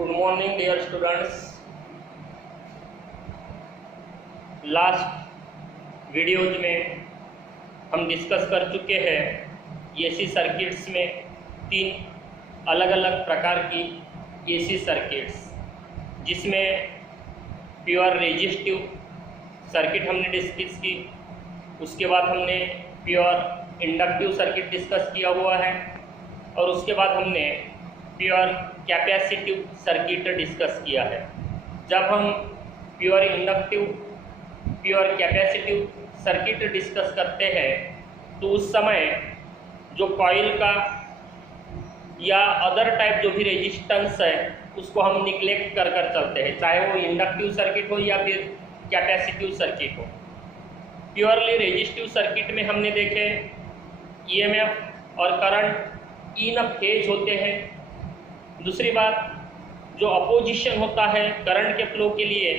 Good morning dear students. Last videos में हम discuss कर चुके हैं एसी सर्किट्स में तीन अलग अलग प्रकार की एसी सर्किट्स, जिसमें प्योर रेजिस्टिव सर्किट हमने डिस्कस की। उसके बाद हमने प्योर इंडक्टिव सर्किट डिस्कस किया हुआ है और उसके बाद हमने प्योर कैपेसिटिव सर्किट डिस्कस किया है। जब हम pure inductive pure capacitive circuit discuss करते हैं तो उस समय जो कॉइल का या अदर टाइप जो भी रेजिस्टेंस है उसको हम निग्लेक्ट कर चलते हैं, चाहे वो इंडक्टिव सर्किट हो या फिर कैपेसिटिव सर्किट हो। प्योरली रेजिस्टिव सर्किट में हमने देखे ईएमएफ और करंट इन फेज होते हैं। दूसरी बात, जो अपोजिशन होता है करंट के फ्लो के लिए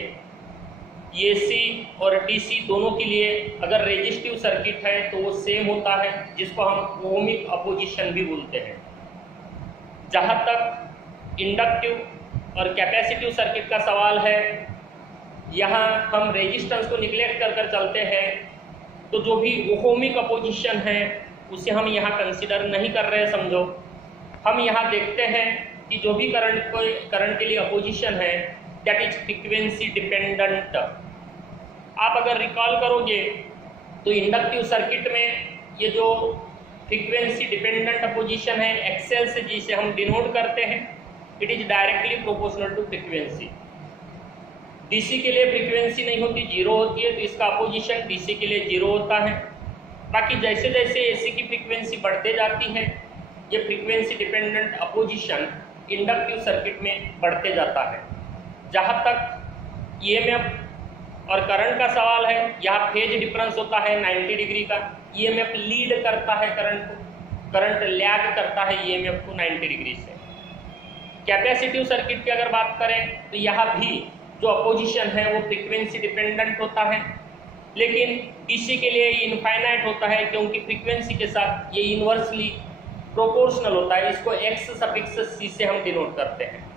एसी और डीसी दोनों के लिए, अगर रेजिस्टिव सर्किट है तो वो सेम होता है, जिसको हम ओमिक अपोजिशन भी बोलते हैं। जहाँ तक इंडक्टिव और कैपेसिटिव सर्किट का सवाल है, यहाँ हम रेजिस्टेंस को निग्लेक्ट कर चलते हैं, तो जो भी ओमिक अपोजिशन है उसे हम यहाँ कंसिडर नहीं कर रहे हैं। समझो, हम यहाँ देखते हैं कि जो भी करंट के लिए अपोजिशन है दैट इज फ्रीक्वेंसी डिपेंडेंट। आप अगर रिकॉल करोगे तो इंडक्टिव सर्किट में ये जो फ्रीक्वेंसी डिपेंडेंट अपोजिशन है एक्सेल से जिसे हम डिनोट करते हैं, it is directly proportional to frequency. DC के लिए फ्रीक्वेंसी नहीं होती, जीरो होती है, तो इसका अपोजिशन डीसी के लिए जीरो होता है। बाकी जैसे जैसे एसी की फ्रीक्वेंसी बढ़ते जाती है ये frequency dependent opposition inductive circuit में बढ़ते जाता है। जहाँ तक ईएमएफ और करंट का सवाल है, यहाँ फेज डिफरेंस होता है 90 डिग्री का। ईएमएफ लीड करता है करंट को, करंट लैग करता है ईएमएफ को 90 डिग्री से। कैपेसिटिव सर्किट की अगर बात करें तो यहाँ भी जो अपोजिशन है वो फ्रीक्वेंसी डिपेंडेंट होता है, लेकिन डीसी के लिए इनफाइनाइट होता है क्योंकि फ्रीक्वेंसी के साथ ये इनवर्सली प्रोपोर्शनल होता है। इसको एक्स सफिक्स सी से हम डिनोट करते हैं।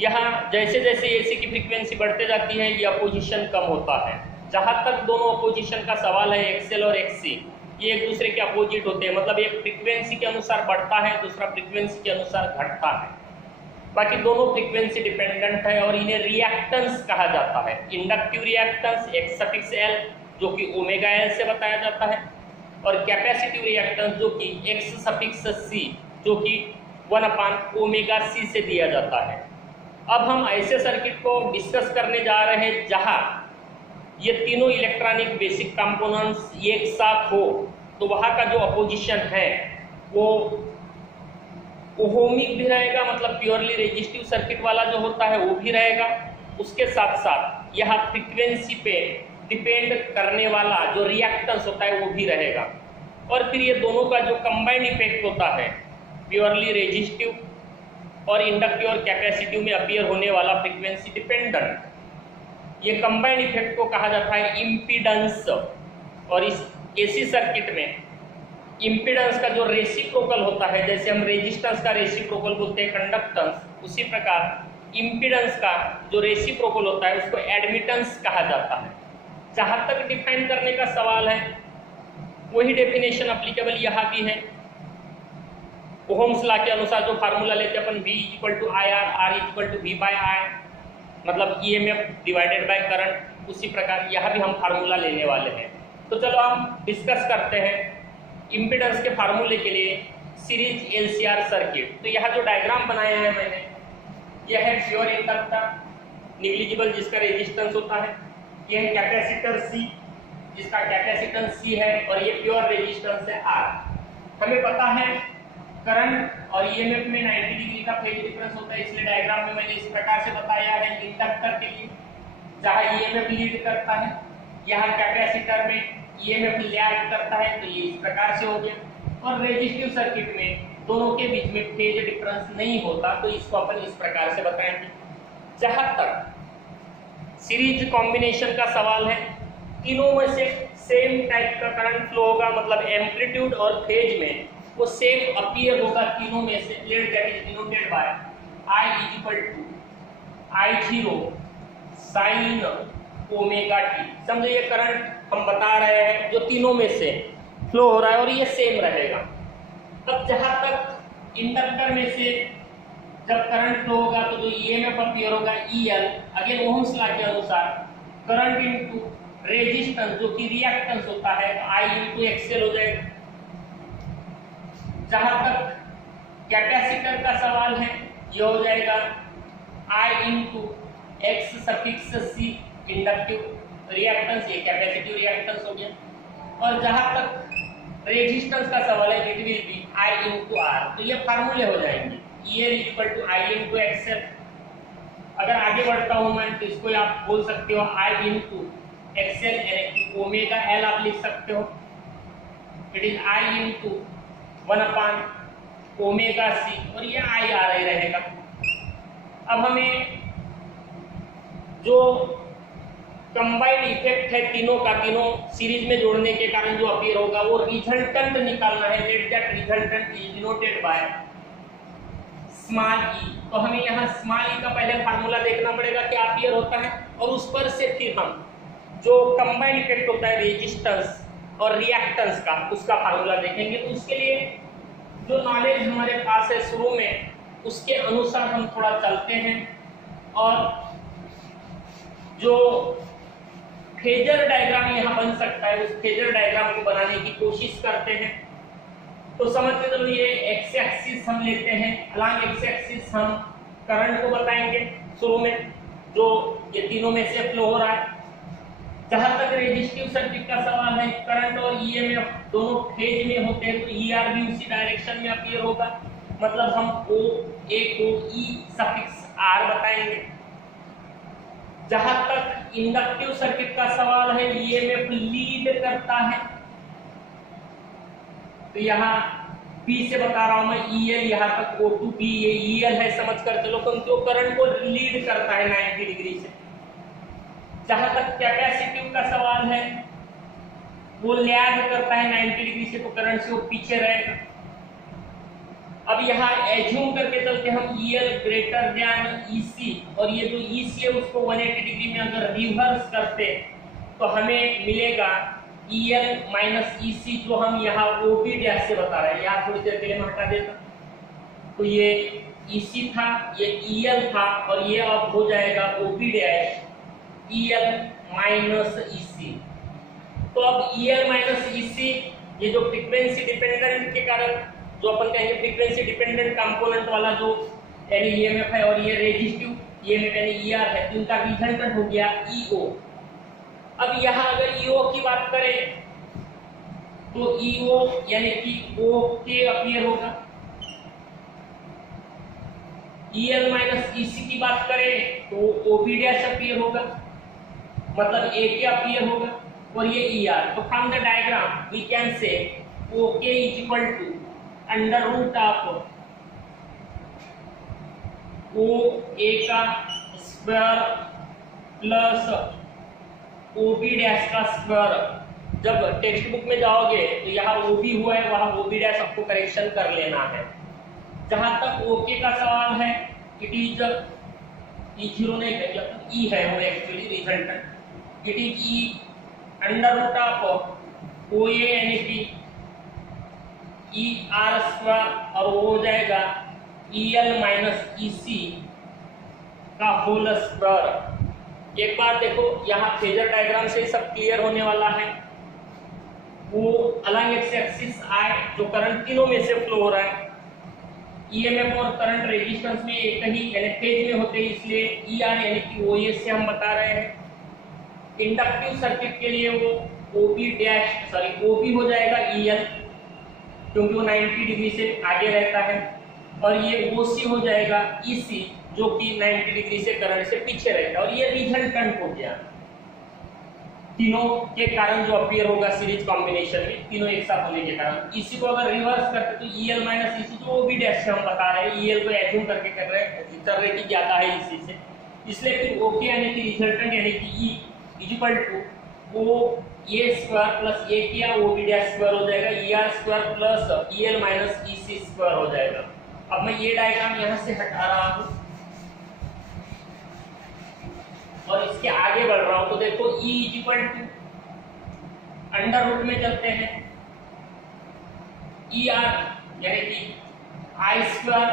यहाँ जैसे जैसे एसी की फ्रीक्वेंसी बढ़ते जाती है ये अपोजिशन कम होता है। जहाँ तक दोनों अपोजिशन का सवाल है, एक्सएल और एक्ससी, ये एक दूसरे के अपोजिट होते हैं, मतलब एक फ्रीक्वेंसी के अनुसार बढ़ता है, दूसरा फ्रीक्वेंसी के अनुसार घटता है। बाकी दोनों फ्रीक्वेंसी डिपेंडेंट है और इन्हें रिएक्टेंस कहा जाता है। Inductive reactance x suffix L जो कि ओमेगा एल से बताया जाता है, और कैपेसिटिव रिएक्टेंस जो कि एक्स सफिक्स सी जो कि 1/ओमेगा सी से दिया जाता है। अब हम ऐसे सर्किट को डिस्कस करने जा रहे हैं जहां ये तीनों इलेक्ट्रॉनिक बेसिक कंपोनेंट्स एक साथ हो, तो वहां का जो अपोजिशन है वो ओमिक भी रहेगा, मतलब प्योरली रेजिस्टिव सर्किट वाला जो होता है वो भी रहेगा। उसके साथ साथ यहाँ फ्रीक्वेंसी पे डिपेंड करने वाला जो रिएक्टेंस होता है वो भी रहेगा। और फिर ये दोनों का जो कंबाइंड इफेक्ट होता है प्योरली रेजिस्टिव और इंडक्टिव और कैपेसिटिव में अपीयर होने वाला फ्रीक्वेंसी डिपेंडेंट, ये कंबाइंड इफेक्ट को कहा जाता है इम्पीडेंस। और इस एसी सर्किट में इम्पीडेंस का जो रेसिप्रोकल होता है, जैसे हम रेजिस्टेंस का रेसिप्रोकल बोलते हैं कंडक्टेंस, उसी प्रकार इम्पीडेंस का जो रेसिप्रोकल होता है उसको एडमिटेंस कहा जाता है। जहाँ तक डिफाइन करने का सवाल है वही डेफिनेशन अप्लीकेबल यहाँ भी है। ओहम्स लॉ के अनुसार जो फार्मूला लेते हैं अपन V = IR, R = V/I, मतलब EMF डिवाइडेड बाय करंट, उसी प्रकार यहाँ भी हम फार्मूला लेने वाले हैं। तो चलो हम डिस्कस करते हैं इम्पीडेंस के फार्मूले के लिए सीरीज LCR सर्किट। तो यहाँ जो डायग्राम बनाया है मैंने, यह है प्योर इंडक्टर निग्लिजिबल जिसका रेजिस्टेंस होता है, यह है कैपेसिटर C जिसका कैपेसिटेंस C है, और ये प्योर रेजिस्टेंस है R। हमें पता है करंट और ईएमएफ में 90 डिग्री का फेज डिफरेंस होता है, इसलिए डायग्राम में मैंने इस प्रकार से बताया है। इंडक्टर के लिए जहां ईएमएफ लीड करता है, यहाँ कैपेसिटर में ईएमएफ लैग करता है, तो ये इस प्रकार से हो गया। और रेजिस्टिव सर्किट में दोनों के बीच में फेज डिफरेंस नहीं होता, तो इसको अपन इस प्रकार से बताएंगे। जहां तक सीरीज कॉम्बिनेशन का सवाल है, तीनों में से सेम टाइप का करंट फ्लो होगा, मतलब एम्पलीट्यूड और फेज में वो सेम अपीयर होगा तीनों में से। Let that is denoted by I is equal to I0 sine omega T. समझो ये करंट हम बता रहे हैं जो तीनों में से फ्लो हो रहा है और ये सेम रहेगा। अब जहां तक इंडक्टर में से जब करंट फ्लो होगा तो जो ईएमएफ अपीयर होगा EL, अगेन ओहम्स लॉ के अनुसार करंट इनटू रेजिस्टेंस जो कि रिएक्टेंस होता है I इनटू XL हो जाएगा। जहां तक कैपेसिटर का सवाल है ये हो जाएगा I into X suffix C inductive reactance, ये कैपेसिटिव रिएक्टेंस हो गया। और जहां तक रेजिस्टेंस का सवाल है it will be I into R। तो ये फार्मूले हो जाएंगे EL equal to I into XL। अगर आगे बढ़ता हूं मैं तो इसको आप बोल सकते हो I इनटू XL यानी कि ओमेगा L आप लिख सकते हो। It is I into 1 upon omega C और ये I आ रही रहेगा। अब हमें जो कंबाइंड इफेक्ट है तीनों का, तीनों सीरीज में जोड़ने के कारण जो अपीयर होगा वो रिजल्टेंट निकालना है। Let that resultant is denoted by small E. तो हमें यहाँ स्मॉल ई का पहले फार्मूला देखना पड़ेगा क्या अपीयर होता है और उस पर से फिर हम जो कंबाइंड इफेक्ट होता है रेजिस्टेंस और रिएक्टेंस का उसका फार्मूला देखेंगे। तो उसके लिए जो नॉलेज हमारे पास है शुरू में उसके अनुसार हम थोड़ा चलते हैं और जो फेजर डायग्राम यहाँ बन सकता है उस फेजर डायग्राम को बनाने की कोशिश करते हैं। तो समझ के चलो ये एक्स एक्सिस हम लेते हैं, अलॉन्ग एक्स एक्सिस हम करंट को बताएंगे शुरू में जो ये तीनों में से फ्लो हो रहा है। जहां तक रेजिस्टिव सर्किट का सवाल है करंट और ईएमएफ दोनों फेज में होते हैं तो ईआर भी उसी डायरेक्शन में अपीयर होगा, मतलब हम ओ ए को ई सफिक्स आर बताएंगे। जहां तक इंडक्टिव सर्किट का सवाल है ईएमएफ लीड करता है तो यहाँ P से बता रहा हूं मैं EL, यहाँ तक O2P ये EL है समझ कर चलो क्योंकि वो करंट को लीड करता है 90 डिग्री से। जहां तक कैपेसिटिव का सवाल है वो लैग करता है 90 डिग्री से तो करंट से वो पीछे रहेगा। अब यहाँ एज्यूम करके चलते हम EL ग्रेटर देन EC और ये जो EC है उसको 180 डिग्री में अगर रिवर्स करते तो हमें मिलेगा EL माइनस EC जो हम यहाँ OB डैश से बता रहे हैं। यहाँ थोड़ी देर के लिए मैं हटा देता तो ये EC था ये EL था और ये अब हो जाएगा OB dash EL minus EC। तो अब EL माइनस EC ये जो फ्रीक्वेंसी डिपेंडेंट के कारण जो अपन कहेंगे फ्रीक्वेंसी डिपेंडेंट कंपोनेंट वाला जो यानी EMF है और ये रेजिस्टिव EMF यानी ER है तो इनका रिजल्टेंट हो गया EO। अब यहाँ अगर EO की बात करें तो EO यानी कि OK अपीयर होगा। EL माइनस EC की बात करें तो OB डैश अपीयर होगा, मतलब AK अपीयर होगा और ये ER। तो from the diagram we can say OK is equal to under root of OA का स्क्वायर प्लस OB डैश का स्क्वायर। जब टेक्स्ट बुक में जाओगे तो यहाँ OB हुआ है वहां OB डैश आपको करेक्शन कर लेना है। जहां तक OK का सवाल है इट इज E0 नहीं है E है वो actually resultant it is E under root of OA यानी कि ER स्क्वायर और वो हो जाएगा EL माइनस EC का होल स्क्वायर। एक बार देखो यहाँ फेजर डायग्राम से सब क्लियर होने वाला है। वो अलॉन्ग एक्स एक्सिस आए जो करंट तीनों में से फ्लो हो रहा है। ईएमएफ और करंट रेजिस्टेंस में एक ही यानी फेज में होते हैं इसलिए ER यानी कि OS से हम बता रहे हैं। इंडक्टिव सर्किट के लिए वो OB हो जाएगा EL क्योंकि वो 90 डिग्री से आगे रहता है और ये OC हो जाएगा EC जो कि 90 डिग्री से करंट से पीछे रहता है और ये रिजल्टेंट हो गया। तीनों के कारण जो अपीयर होगा सीरीज कॉम्बिनेशन में तीनों एक साथ होने के कारण। इसी को अगर रिवर्स करते तो EL माइनस EC जो OB डैश से हम बता रहे हैं EL को एज्यूम करके कर रहे कि ज्यादा है EC से, इसलिए फिर OK यानी कि रिजल्टेंट यानी कि E is equal to OA square plus AK या OB डैश स्क्वायर हो जाएगा ER square plus EL minus EC square हो जाएगा। अब मैं ये डायग्राम यहाँ से हटा रहा हूँ इसके आगे बढ़ रहा हूं तो देखो E equal to under root में चलते हैं ई आर यानी कि आई स्क्वायर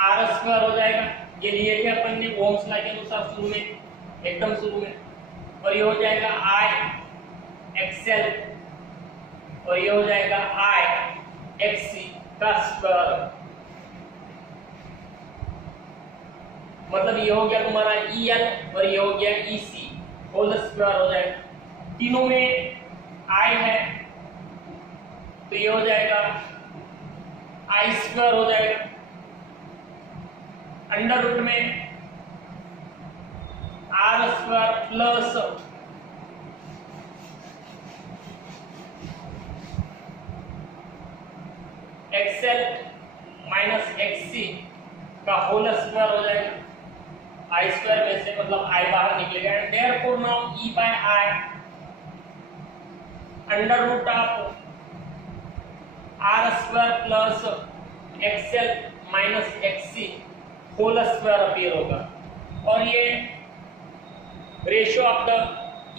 आर स्क्वायर हो जाएगा। ये लिए थे अपन ने ओम्स लॉ के अनुसार शुरू में, एकदम शुरू में, और ये हो जाएगा आई एक्सएल और ये हो जाएगा आई एक्ससी का स्क्वायर। मतलब ये हो गया तुम्हारा ई एल और ये हो गया ई सी होल स्क्वायर हो जाएगा। तीनों में आई है तो ये हो जाएगा आई स्क्वायर हो जाएगा। अंडर रूट में R square plus XL minus XC का होल स्क्वायर हो जाएगा। आई स्क्वायर में से मतलब आई बाहर निकलेगा and therefore now E by I under root of R square plus XL minus XC whole square appear होगा। और ये ratio of the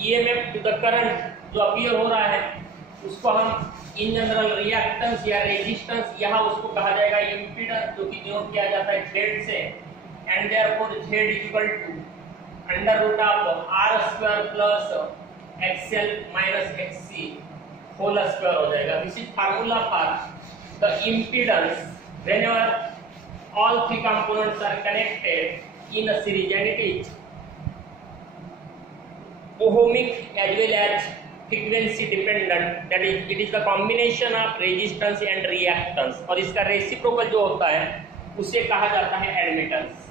EMF to the current जो अपीयर हो रहा है उसको हम इन जनरल रिएक्टेंस या रेजिस्टेंस यहाँ उसको कहा जाएगा इम्पीडेंस, जो कि डिनोट किया जाता है Z से। And therefore Z equal to under root of R square plus XL minus XC whole square हो जाएगा। This is formula for the impedance whenever all three components are connected in a series, and it is ohmic as well as frequency dependent, that is it is the combination of resistance and reactance, और इसका reciprocal जो होता है उसे कहा जाता है admittance.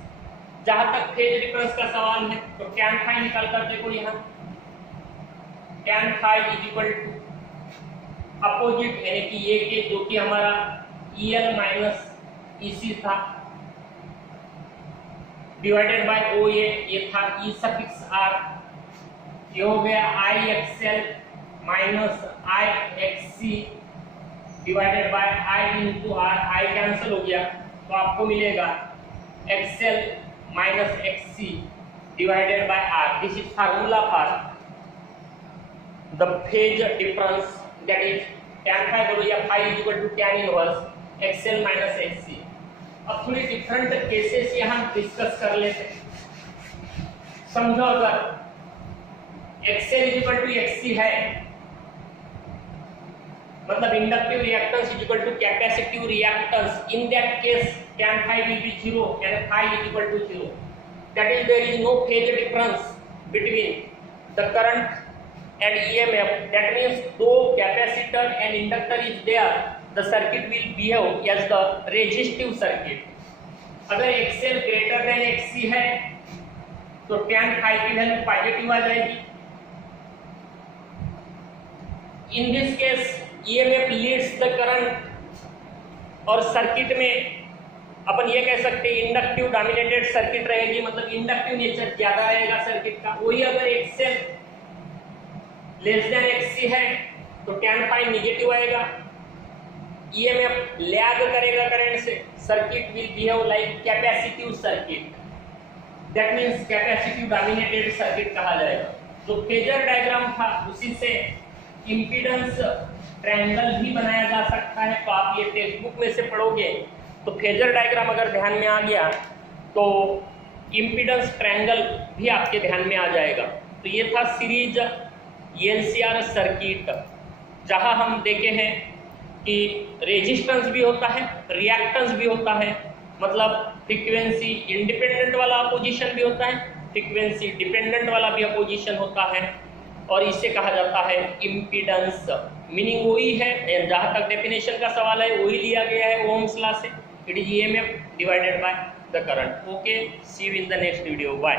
जहां तक फेज डिफरेंस का सवाल है तो tan phi निकाल कर देखो, यहाँ tan phi is equal to opposite यानी कि ये के जो कि हमारा EL माइनस EC था डिवाइडेड बाय OA, ये था E सफिक्स R, ये हो गया IXL minus IXC divided by I into R, I cancel हो गया तो आपको मिलेगा XL minus XC divided by R। This is formula for the phase difference, that is tan phi बोलो या phi is equal to tan inverse XL minus XC। अब थोड़ी different cases यहाँ डिस्कस कर लेते हैं। समझो अगर XL is equal to XC है, मतलब inductive reactance is equal to capacitive reactance, in that case tan phi will be 0 and phi is equal to 0, that is there is no phase difference between the current and EMF, that means though capacitor and inductor is there, the circuit will behave as the resistive circuit। अगर XL greater than XC है तो tan phi की value positive आ जाएगी। In this case EMF leads the current, और circuit में अपन ये कह सकते हैं इंडक्टिव डोमिनेटेड सर्किट रहेगी, मतलब इंडक्टिव नेचर ज्यादा रहेगा सर्किट का। वही अगर XL लेस देन XC है तो tan phi नेगेटिव आएगा, EMF लैग करेगा करंट से, circuit will behave like capacitive circuit, that means capacitive dominated circuit कहा जाएगा। जो फेजर डायग्राम था उसी से इंपीडेंस ट्रायंगल भी बनाया जा सकता है, तो आप ये टेक्स्ट बुक में से पढ़ोगे तो फेजर डायग्राम अगर ध्यान में आ गया तो इंपीडेंस ट्रायंगल भी आपके ध्यान में आ जाएगा। तो ये था सीरीज एनसीआर सर्किट, जहां हम देखे हैं कि रेजिस्टेंस भी होता है, रिएक्टेंस भी होता है, मतलब फ्रीक्वेंसी इंडिपेंडेंट वाला अपोजिशन भी होता है, फ्रीक्वेंसी डिपेंडेंट वाला भी अपोजिशन होता है, और इसे कहा जाता है इम्पीडेंस। मीनिंग वही है, जहां तक डेफिनेशन का सवाल है वही लिया गया है ओम्स लॉ से, it is EMF divided by the current. Okay, see you in the next video, bye.